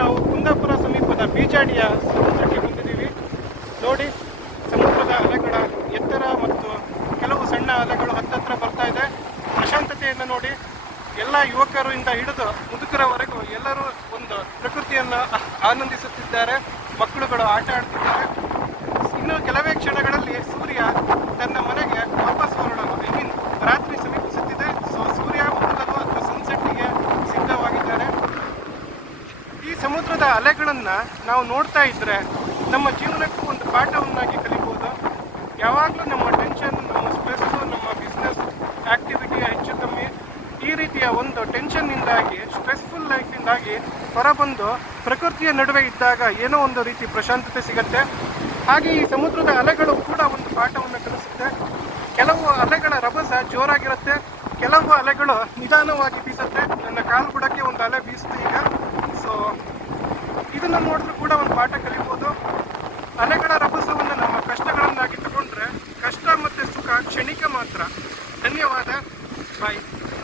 ನಾವು ಕುಂದಾಪುರ ಸಮೀಪದ ಬೀಜಾಡಿಯ ಸಮುದ್ರಕ್ಕೆ ಬಂದಿದ್ದೀವಿ. ನೋಡಿ, ಸಮುದ್ರದ ಅಲೆಗಳ ಎತ್ತರ ಮತ್ತು ಕೆಲವು ಸಣ್ಣ ಅಲೆಗಳು ಹತ್ತತ್ರ ಬರ್ತಾ ಇದೆ. ಪ್ರಶಾಂತತೆಯನ್ನು ನೋಡಿ. ಎಲ್ಲ ಯುವಕರಿಂದ ಹಿಡಿದು ಮುದುಕರವರೆಗೂ ಎಲ್ಲರೂ ಒಂದು ಪ್ರಕೃತಿಯನ್ನು ಆನಂದಿಸುತ್ತಿದ್ದಾರೆ. ಮಕ್ಕಳುಗಳು ಆಟ ಆಡ್ತಿದ್ದಾರೆ. ಇನ್ನು ಕೆಲವೇ ಕ್ಷಣಗಳಲ್ಲಿ ಸೂರ್ಯ ತನ್ನ ಮನೆಗೆ ವಾಪಸ್ ಹೊರಡಲು ರಾತ್ರಿ ಸಮೀಪಿಸುತ್ತಿದೆ. ಸೊ ಸೂರ್ಯ ಮುಳುಗಲು ಅಥವಾ ಸನ್ಸೆಟ್ಗೆ ಸಿದ್ಧವಾಗಿದ್ದಾರೆ. ಈ ಸಮುದ್ರದ ಅಲೆಗಳನ್ನು ನಾವು ನೋಡ್ತಾ ಇದ್ದರೆ ನಮ್ಮ ಜೀವನಕ್ಕೂ ಒಂದು ಪಾಠವನ್ನಾಗಿ ಕಲಿಬೋದು. ಯಾವಾಗಲೂ ನಮ್ಮ ಟೆನ್ಷನ್, ನಮ್ಮ ಸ್ಟ್ರೆಸ್ಸು, ನಮ್ಮ ಬಿಸ್ನೆಸ್ ಆ್ಯಕ್ಟಿವಿಟಿಯ ಹೆಚ್ಚು ಕಮ್ಮಿ ಈ ರೀತಿಯ ಒಂದು ಟೆನ್ಷನ್ನಿಂದಾಗಿ, ಸ್ಟ್ರೆಸ್ಫುಲ್ ಲೈಫಿಂದಾಗಿ ಹೊರಬಂದು ಪ್ರಕೃತಿಯ ನಡುವೆ ಇದ್ದಾಗ ಏನೋ ಒಂದು ರೀತಿ ಪ್ರಶಾಂತತೆ ಸಿಗುತ್ತೆ. ಹಾಗೆ ಈ ಸಮುದ್ರದ ಅಲೆಗಳು ಕೂಡ ಒಂದು ಪಾಠವನ್ನು ಕಲಿಸುತ್ತೆ. ಕೆಲವು ಅಲೆಗಳ ರಭಸ ಜೋರಾಗಿರುತ್ತೆ, ಕೆಲವು ಅಲೆಗಳು ನಿಧಾನವಾಗಿ ಬೀಸುತ್ತೆ. ನನ್ನ ಕಾಲು ಬುಡಕ್ಕೆ ಒಂದು ಅಲೆ ಬೀಸ್ತು ಈಗ. ಸೊ ಇದನ್ನು ನೋಡಿದ್ರೂ ಕೂಡ ಒಂದು ಪಾಠ ಕಲಿಬೋದು. ಅಲೆಗಳ ರಭಸವನ್ನು ನಮ್ಮ ಕಷ್ಟಗಳನ್ನಾಗಿ ತಗೊಂಡ್ರೆ ಕಷ್ಟ ಮತ್ತು ಸುಖ ಕ್ಷಣಿಕ ಮಾತ್ರ. ಧನ್ಯವಾದ. ಬಾಯ್.